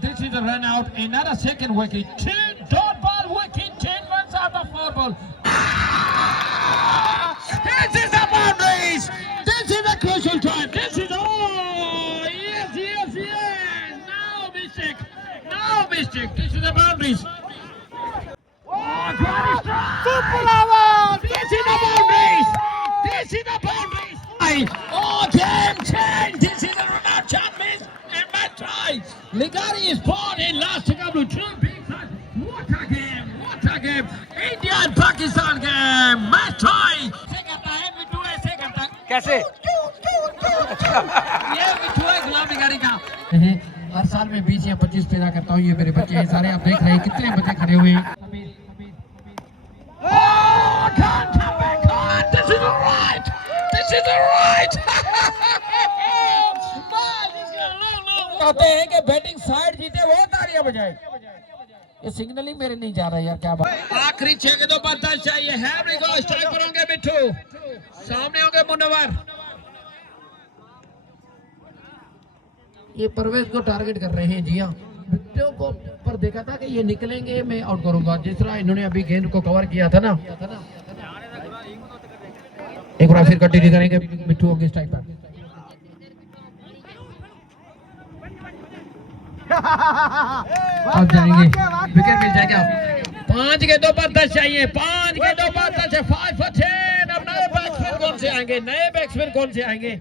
This is a run out. Another second wicket. 10 dot ball wicket. 10 runs out of 4 ball. This is the boundaries. This is a crucial time. This is yes. No mistake. This is the boundaries. Oh, great strike. This is the boundaries. Oh, game change. This is a run out chance miss. And match try. Ligari is born in last to come to 2 big sides. What a game. India and Pakistan game. Match try. कैसे ये मिठू है गुलाम निगारी का। हर साल में 20 या 25 पैदा करता हूँ। ये मेरे बच्चे हैं सारे, आप देख रहे हैं कितने बच्चे खड़े हुए हैं। कहते हैं कि बैटिंग साइड जीते वो तालियां बजाए। ये सिग्नल ही मेरे नहीं जा रहा यार, क्या बात। आखिरी 6 के 2 बर्दाश्त चाहिए। हैरी को स्ट्राइक पर होंगे मिठू, सामने होंगे मुनव्वर। ये परवेज को टारगेट कर रहे हैं। जी हाँ, मिठू को पर देखा था कि ये निकलेंगे, मैं आउट करूंगा। जिस तरह इन्होंने अभी गेंद को कवर किया था ना, एक बार फिर कंटिन्यू करेंगे। मिठू होंगे स्ट्राइक पर। अब जाएंगे, विकेट मिल जाएगा। 5 के 2 पर 10 चाहिए। 5 के 2 पर 10 है। 5 for 10। अब नए बैट्समैन कौन से आएंगे?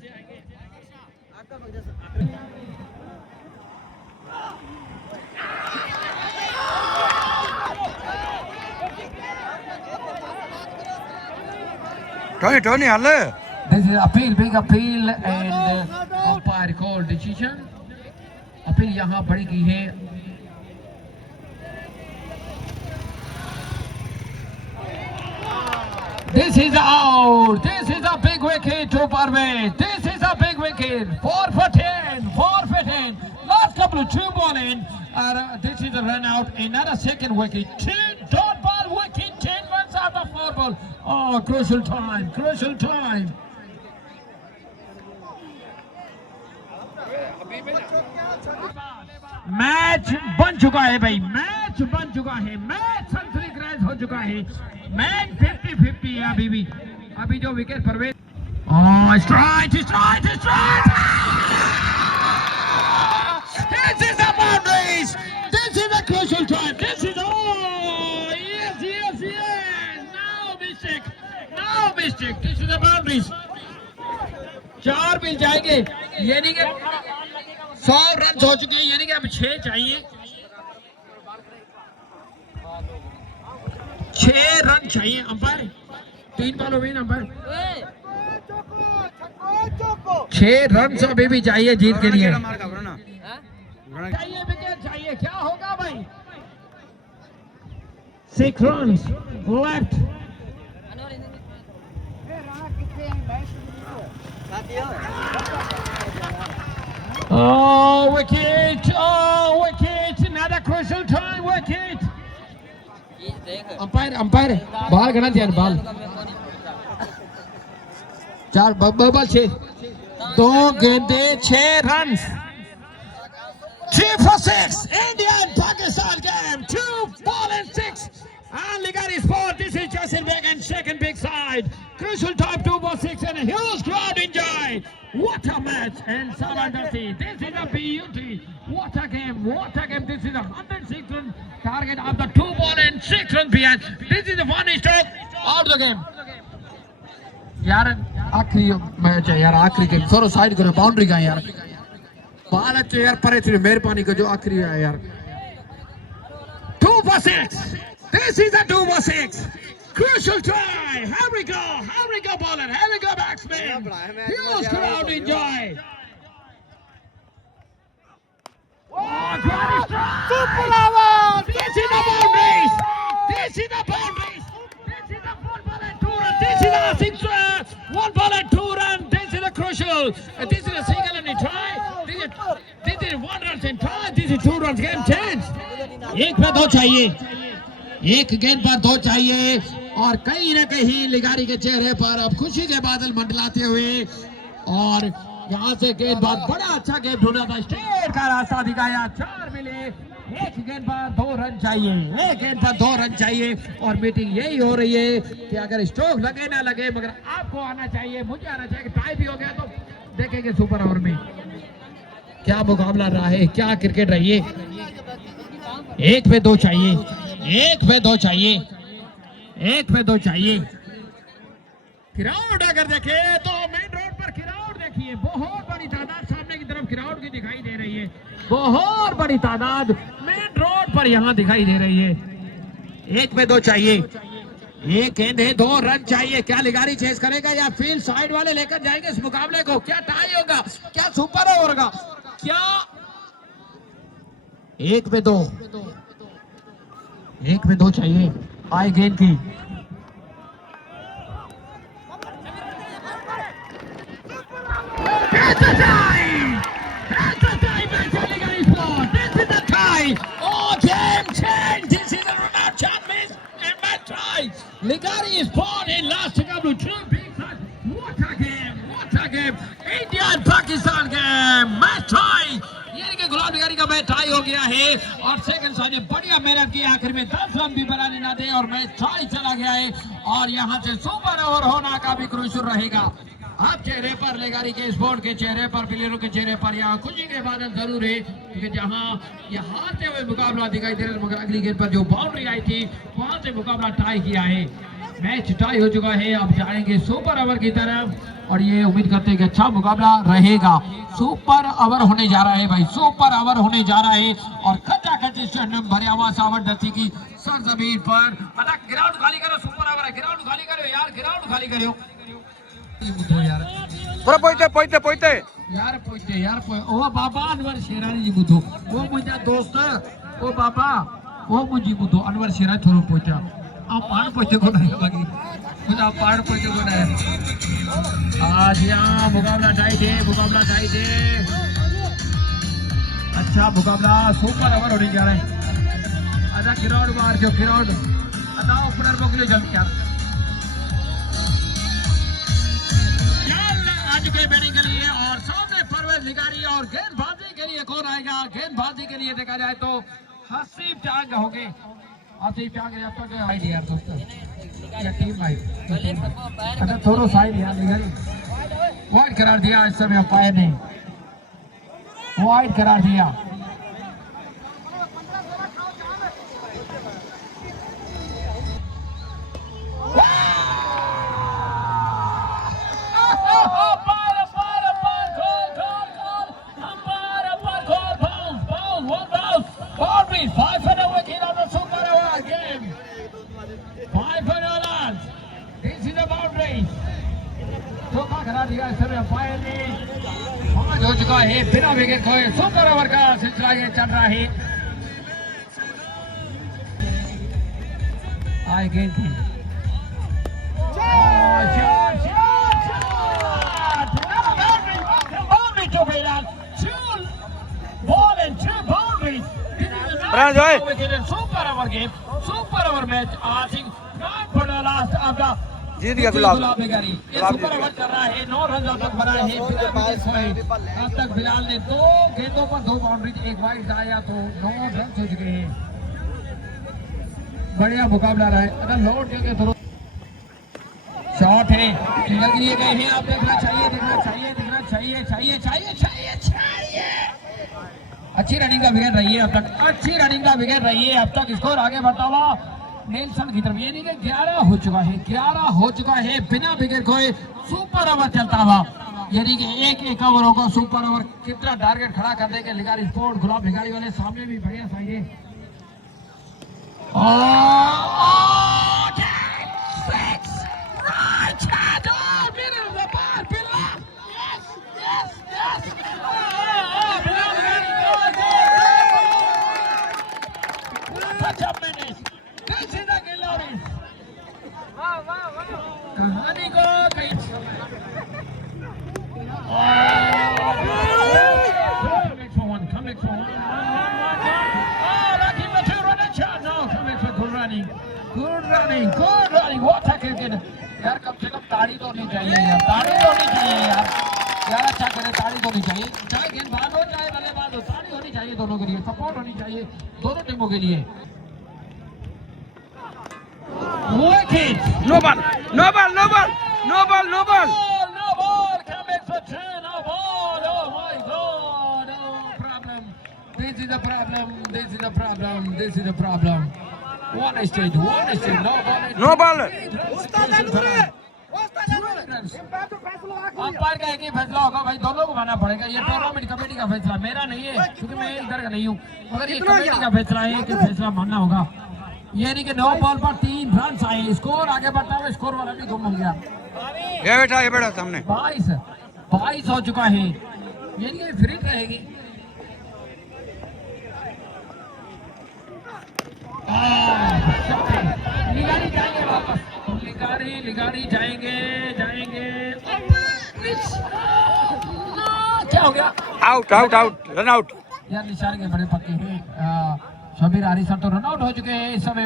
टोनी हल्ले This is big appeal and umpire call decision. Appeal यहाँ बढ़ी गई है। This is out. This is a big wicket to Parvez. This is a big wicket. 4 for 10. Last couple of 2 ball in. This is a run out. Another second wicket. 10 dot ball wicket. 10 runs out of 4 ball. Oh, crucial time. Match बन चुका है भाई, match century crash हो चुका है। Match 50-50 है अभी जो wicket Parvez. Strike. This is the boundaries. This is the crucial time. This is yes. No mistake. This is the boundaries. 4 मिल जाएंगे, ये नहीं कि 100 रन हो चुके हैं, यानी कि अब 6 चाहिए। 6 रन चाहिए। अंपायर 3 बॉल हुए। अंपायर 6 रन अभी भी चाहिए जीत के लिए। चाहिए विकेट चाहिए। क्या होगा भाई? 6 run left. Wicket. Another crucial time. Wicket. Umpire बाहर गणा दिया। बाल 4 बबल 6 2 गेंदे 6 run. 3 for 6. India and Pakistan game. 2 ball and 6. And Ligari Sport. This is Jasir Beg and second big side. Crucial time 2 for 6 and a huge crowd enjoy. What a match and Samandati. This is a beauty. What a game. This is a 106 run target of the 2 ball and 6 run behind. This is the one stroke out of the game. यार आखिरी match है यार, आखिरी game. सरो side करो, boundary का यार बाल अच्छे यार, परे थी मेहरबानी को जो आखिरी है यार। 2 for 6. This is a 2 for 6. Crucial try. Here we go bowler. Here we go batsman. Huge crowd enjoy. Great strike. This is the boundaries. This is a 4 ball and 2 run. This is a 1 ball and 2 run. This is a crucial. This is a single and a try. This is 1 run and try. This is 2 runs. Game change. एक पे 2 चाहिए। एक गेंद पर 2 चाहिए। और कहीं न कहीं लिगारी के चेहरे पर अब खुशी के बादल मंडलाते हुए और यहाँ से गेंदबाज बड़ा अच्छा गेंद ढूंढा था, स्ट्रेट का रास्ता दिखाया, 4 मिले। एक गेंद पर 2 रन चाहिए, एक गेंद पर 2 रन चाहिए। और मीटिंग यही हो रही है कि अगर स्ट्रोक लगे ना लगे, मगर आपको आना चाहिए, मुझे आना चाहिए। टाई भी हो गया तो देखेंगे सुपर ओवर में क्या मुकाबला रहा है, क्या क्रिकेट रही है। 1 पे 2 चाहिए, 1 पे 2 चाहिए, 1 पे 2 चाहिए। क्राउड अगर देखे तो मेन रोड पर क्राउड देखिए, बहुत बड़ी तादाद सामने की तरफ क्राउड की दिखाई दे रही है, बहुत बड़ी तादाद मेन रोड पर यहाँ दिखाई दे रही है। 1 पे 2 चाहिए, एक गेंद है, 2 रन चाहिए। क्या लिगारी चेस करेगा या फील्ड साइड वाले लेकर जाएंगे इस मुकाबले को? क्या टाई होगा, क्या सुपर ओवर होगा, क्या? 1 पे 2, 1 पे 2 चाहिए। आए गेंद की, that's the tie! That's the tie by Ligari Sport. This is the tie. Oh, game change. This is a run-out shot miss and match tie. Ligari Sport in last to come to 2 big shots. What a game! What a game! India and Pakistan game. Match tie. यानी कि गुलाम निगारी का match tie हो गया है और second side में बढ़िया मेहनत की, आखिर में 10 रन भी बनाने ना दे और मैच टाई चला गया है। और यहाँ से सुपर ओवर होना का भी क्रूशल रहेगा। अब चेहरे पर लिगारी के स्पोर्ट के चेहरे पर, प्लेयरों के चेहरे पर यहाँ खुशी के बादल जरूर है, क्योंकि जहाँ ये हारते हुए मुकाबला दिखाई दे रहा है, मगर अगली गेंद पर जो बाउंड्री आई थी वहां से मुकाबला टाई किया है। मैच टाई हो चुका है, अब जाएंगे सुपर ओवर की तरफ और ये उम्मीद करते हैं कि अच्छा मुकाबला रहेगा। सुपर ओवर होने जा रहा है भाई, सुपर ओवर होने जा रहा है और खचा खची स्टेडियम भरे हुआ सावरदस्ती की सरजमीन पर। पता ग्राउंड खाली करो, सुपर ओवर है, ग्राउंड खाली करो यार, ग्राउंड खाली करो Bro, poite, poite, poite. यार पोइते यार ओ बाबा अनवर शेरानी जी बुधो, ओ मुझा दोस्त, ओ बाबा, ओ मुझी बुधो अनवर शेरा थोरो पोइता। आप पान पोइते को नहीं बाकी, मुझा पान पोइते को नहीं। आज यहाँ मुकाबला टाइट है, मुकाबला टाइट है। अच्छा मुकाबला सुपर ओवर होने जा रहा है। आधा ग्राउंड मार जो ग्राउंड, आधा ओपनर को ले जल्दी यार। बैटिंग के लिए और सामने परवेज लिगारी और गेंदबाजी के लिए कौन आएगा? गेंदबाजी के लिए देखा जाए तो हसीब टांग होंगे, हसीब टांग यार दोस्तों, या टीम भाई अच्छा थोड़ा साइड यार। लिगारी वाइड करार दिया इस समय अंपायर ने, वाइड करार दिया। हो चुका है बिना विकेट खोए, सुपर ओवर का सिलसिला ये चल रहा है। आए गेंद की super over game, super over match. I think last आपका जीत गया गुलाब निगारी। ये सुपर ओवर चल रहा है, 9 रन अब तक बना है। अब तक बिलाल ने 2 गेंदों पर 2 बाउंड्री, 1 वाइड आया तो 9 रन हो चुके हैं। बढ़िया मुकाबला रहा है। अगर लौट के थोड़ा शॉट है निकल के लिए गए हैं, आप देखना चाहिए, देखना चाहिए, देखना चाहिए, चाहिए चाहिए चाहिए चाहिए। अच्छी रनिंग का विकेट रही है अब तक, अच्छी रनिंग का विकेट रही है अब तक। स्कोर आगे बढ़ता हुआ नेल्सन की तरफ, ये नहीं कि 11 हो चुका है, 11 हो चुका है बिना विकेट खोए सुपर ओवर चलता हुआ। यानी कि एक ओवर होगा सुपर ओवर। कितना टारगेट खड़ा कर देंगे लिगारी स्पोर्ट, गुलाब लिगारी वाले सामने भी बढ़िया सही है। कहानी को यार कम से कम ताड़ी तो नहीं चाहिए यार, ताड़ी तो नहीं चाहिए यार। यार अच्छा करे, ताड़ी होनी चाहिए, चाहे गेंदबाज हो चाहे बल्लेबाज हो, ताड़ी होनी चाहिए दोनों के लिए, सपोर्ट होनी चाहिए दोनों टीमों के लिए। No ball, no ball, no ball, no ball, no ball. No ball, Cummins for two, no ball, oh my God, oh problem, this is the problem, this is the problem, this is the problem. One stage, no ball. No ball. Umpire का एक ही फैसला होगा भाई, दोनों को मानना पड़ेगा, ये टूर्नामेंट कमेटी का फैसला, मेरा नहीं है क्योंकि मैं इधर का नहीं हूँ, मगर ये कमेटी का फैसला है कि फैसला मानना होगा। ये नहीं कि 9 बॉल पर 3 रन आए, स्कोर आगे बढ़ता हुआ स्कोर वाला भी गुम हो गया। ये बेटा सामने 22 हो चुका है, ये नहीं फ्री रहेगी। लिगारी जाएंगे वापस, लिगारी जाएंगे। क्या हो गया? Out run out. यार निशान के बड़े पक्के हैं, शबीर आरी सर तो रन आउट हो चुके हैं। इस समय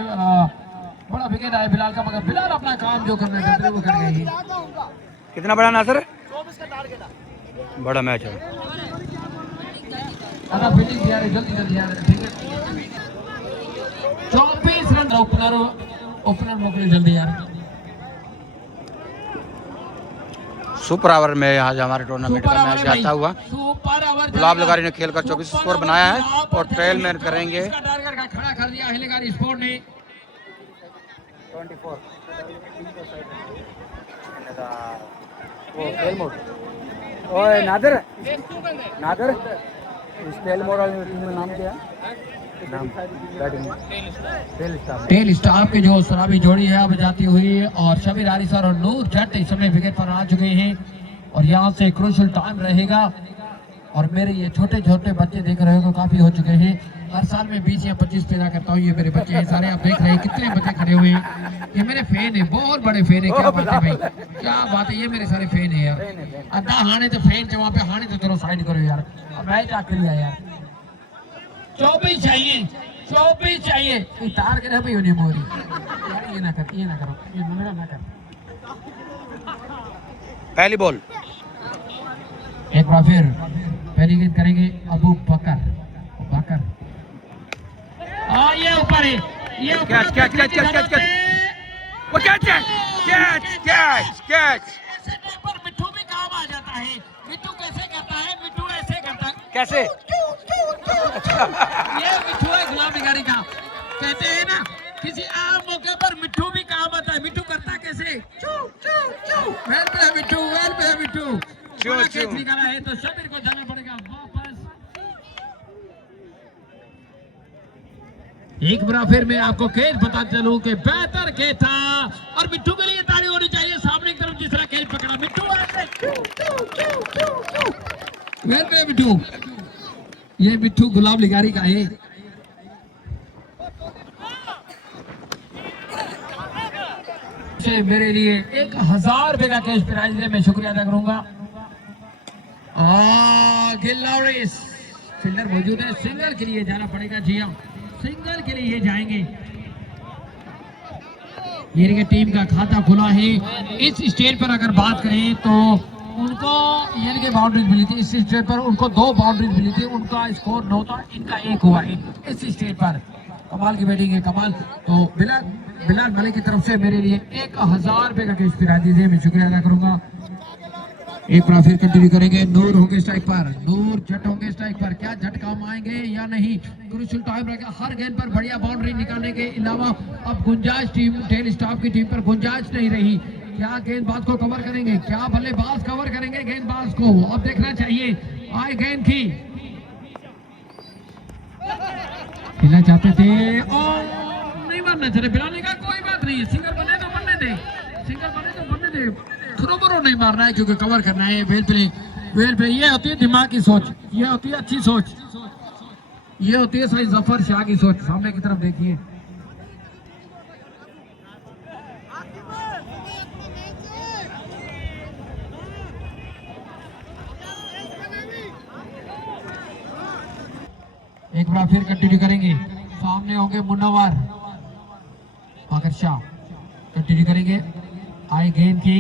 बड़ा विकेट आया बिलाल का, मगर बिलाल अपना काम जो करना चाहते थे वो कर गए हैं। कितना बड़ा नासर? बड़ा मैच है। अगर फील्डिंग दिया रहे जल्दी आ रहे, ठीक है। 24 रन ओपनर मोकले जल्दी यार। सुपर ओवर में आज हमारे टूर्नामेंट का मैच जाता हुआ गुलाब लगारी ने खेलकर 24 स्कोर बनाया है और ट्रेल में करेंगे टारगेट का खड़ा कर दिया है लगारी स्पोर्ट ने 24 वो ट्रेल मोड। ओए नादर इस ट्रेल मोड वाली टीम में नाम क्या है? टेल स्टाफ के जो शराबी जोड़ी है अब जाती हुई, और शबीर आरी सर और नूर जट इस समय विकेट पर आ चुके हैं और यहाँ से क्रूशियल टाइम रहेगा। और मेरे ये छोटे बच्चे देख रहे हो तो काफी हो चुके हैं। हर साल में 20 या 25 पैदा करता हूँ, ये मेरे बच्चे हैं सारे, आप देख रहे हैं कितने बच्चे खड़े हुए हैं। ये मेरे फैन है, बहुत बड़े फैन है। क्या बात है भाई, क्या बात है, ये मेरे सारे फैन है यार। अद्धा हाने तो फैन थे वहाँ पे, हाने तो चलो साइड करो यार, मैच आखिर लिया यार। 24 चाहिए तार के ना भाई होनी मोरी यार, ये ना करो, ये मेरा ना कर। पहली बॉल एक बार फिर पहली गेंद करेंगे अबू बकर। ये ऊपर है, ये कैच पर मिट्टू भी काम आ जाता है। मिट्टू कैसे करता है? मिट्टू ऐसे करता है। कैसे? ये मिट्टू है गुलाम निगारी का, कहते हैं ना किसी आम मौके पर मिट्टू भी काम आता है। मिट्टू करता कैसे? वेल पे मिट्टू कैच निकाला है तो शबीर को जाना पड़ेगा वापस। एक बार फिर मैं आपको खेल बता चलूं कि बेहतर खेल था और मिट्टू के लिए ताली होनी चाहिए। सामने की तरफ जिस तरह खेल पकड़ा मिट्टू, वेल पे मिट्टू, ये मिट्टू गुलाब लिगारी का है। मेरे लिए 1000 रुपए का कैश प्राइज है, मैं शुक्रिया अदा करूंगा। फील्डर मौजूद है, सिंगल के लिए जाना पड़ेगा। जी हाँ, सिंगल के लिए जाएंगे। ये टीम का खाता खुला है। इस स्टेज पर अगर बात करें तो उनको ये के बाउंड्रीज मिली थी, इस स्टेज पर उनको 2 बाउंड्रीज मिली थी, उनका स्कोर 9 था, इनका 1 हुआ है इस स्टेज पर। कमाल की बैटिंग है, कमाल। तो बिलाल मलिक की तरफ से मेरे लिए 1000 रुपए का कैश प्राइज दीजिए, मैं शुक्रिया अदा करूंगा। एक बार फिर कंटिन्यू करेंगे। नूर होंगे स्ट्राइक पर, नूर जट होंगे स्ट्राइक पर। क्या जट काम आएंगे या नहीं? क्रूशियल टाइम रहेगा। हर गेंद पर बढ़िया बाउंड्री निकालने के अलावा अब गुंजाइश टीम टेल स्टाफ की टीम पर गुंजाइश नहीं रही। क्या गेंदबाज को कवर करेंगे? क्या बल्लेबाज कवर करेंगे गेंदबाज को? अब देखना चाहिए। आए गेंद की खेलना चाहते थे और नहीं मारना चाहते। बिलाल का कोई बात नहीं, सिंगल बने तो बनने दे, थ्रो नहीं मारना है क्योंकि कवर करना है। वेल प्ले ये होती है दिमाग की सोच, ये होती है अच्छी सोच, ये होती है सही जफर शाह की सोच। सामने की तरफ देखिए, एक बार फिर कंटिन्यू करेंगे। सामने होंगे मुन्नवर बाकर शाह, कंटिन्यू करेंगे। आए गेंद की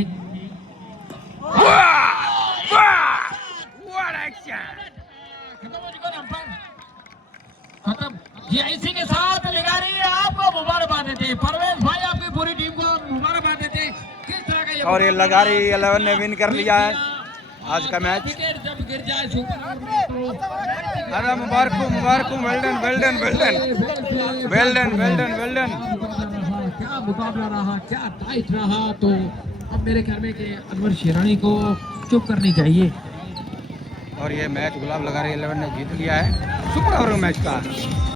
खत्म। ये इसी के साथ लिगारी आपको मुबारकबाद देते हैं, परवेज भाई आपकी पूरी टीम को मुबारकबाद देते हैं। किस तरह का और ये लगारी 11 ने विन कर लिया है आज का मैच। विकेट जब गिर जाए सुपर अरे मुबारक मुबारक, well done well done well done well done well done well done. क्या मुकाबला रहा, क्या टाइट रहा। तो अब मेरे ख्याल में कि अनवर शेरानी को चुप करनी चाहिए। और ये मैच गुलाब लगारी 11 ने जीत लिया है सुपर ओवर मैच का।